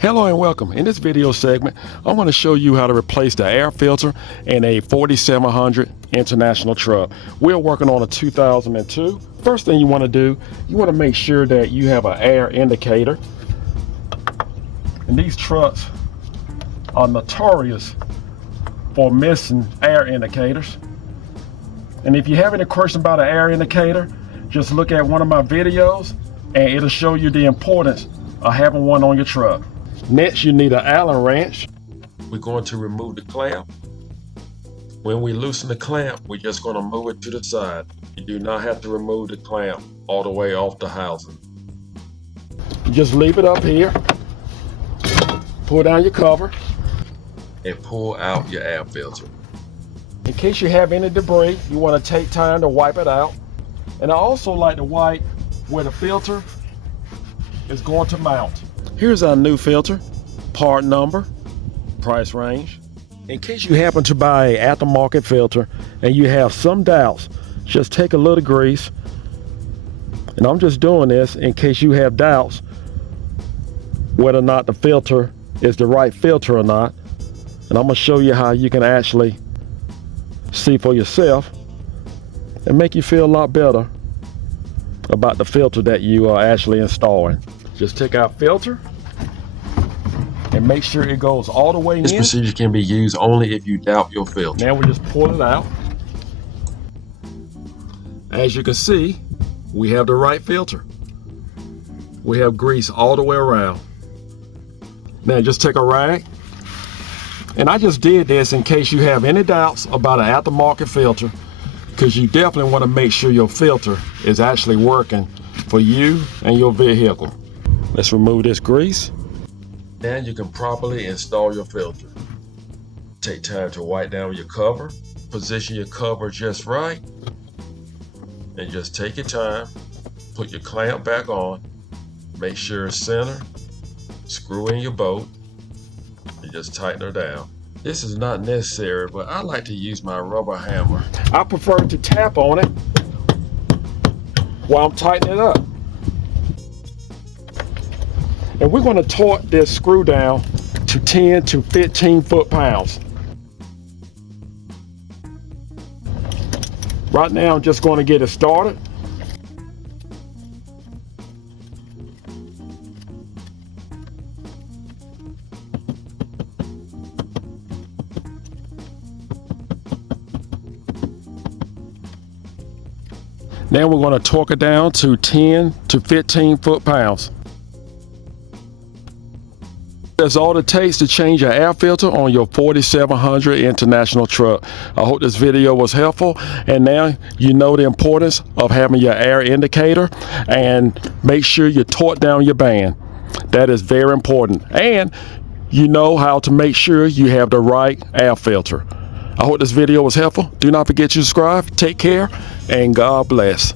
Hello and welcome. In this video segment, I'm going to show you how to replace the air filter in a 4700 International truck. We're working on a 2002. First thing you want to do, you want to make sure that you have an air indicator. And these trucks are notorious for missing air indicators. And if you have any question about an air indicator, just look at one of my videos and it'll show you the importance of having one on your truck. Next, you need an Allen wrench. We're going to remove the clamp. When we loosen the clamp, we're just going to move it to the side. You do not have to remove the clamp all the way off the housing. You just leave it up here, pull down your cover, and pull out your air filter. In case you have any debris, you want to take time to wipe it out. And I also like to wipe where the filter is going to mount. Here's our new filter, part number, price range. In case you happen to buy an aftermarket filter and you have some doubts, just take a little grease. And I'm just doing this in case you have doubts whether or not the filter is the right filter or not. And I'm gonna show you how you can actually see for yourself and make you feel a lot better about the filter that you are actually installing. Just take our filter and make sure it goes all the way in. This procedure can be used only if you doubt your filter. Now we just pull it out. As you can see, we have the right filter. We have grease all the way around. Now just take a rag, and I just did this in case you have any doubts about an aftermarket filter, because you definitely want to make sure your filter is actually working for you and your vehicle. Let's remove this grease. Now you can properly install your filter. Take time to wipe down your cover. Position your cover just right. And just take your time. Put your clamp back on. Make sure it's center. Screw in your bolt. And just tighten her down. This is not necessary, but I like to use my rubber hammer. I prefer to tap on it while I'm tightening it up. And we're going to torque this screw down to 10 to 15 foot-pounds. Right now, I'm just going to get it started. Now we're going to torque it down to 10 to 15 foot-pounds. That's all it takes to change your air filter on your 4700 International truck. I hope this video was helpful, and now you know the importance of having your air indicator, and make sure you torque down your band. That is very important, and you know how to make sure you have the right air filter. I hope this video was helpful. Do not forget to subscribe. Take care, and God bless.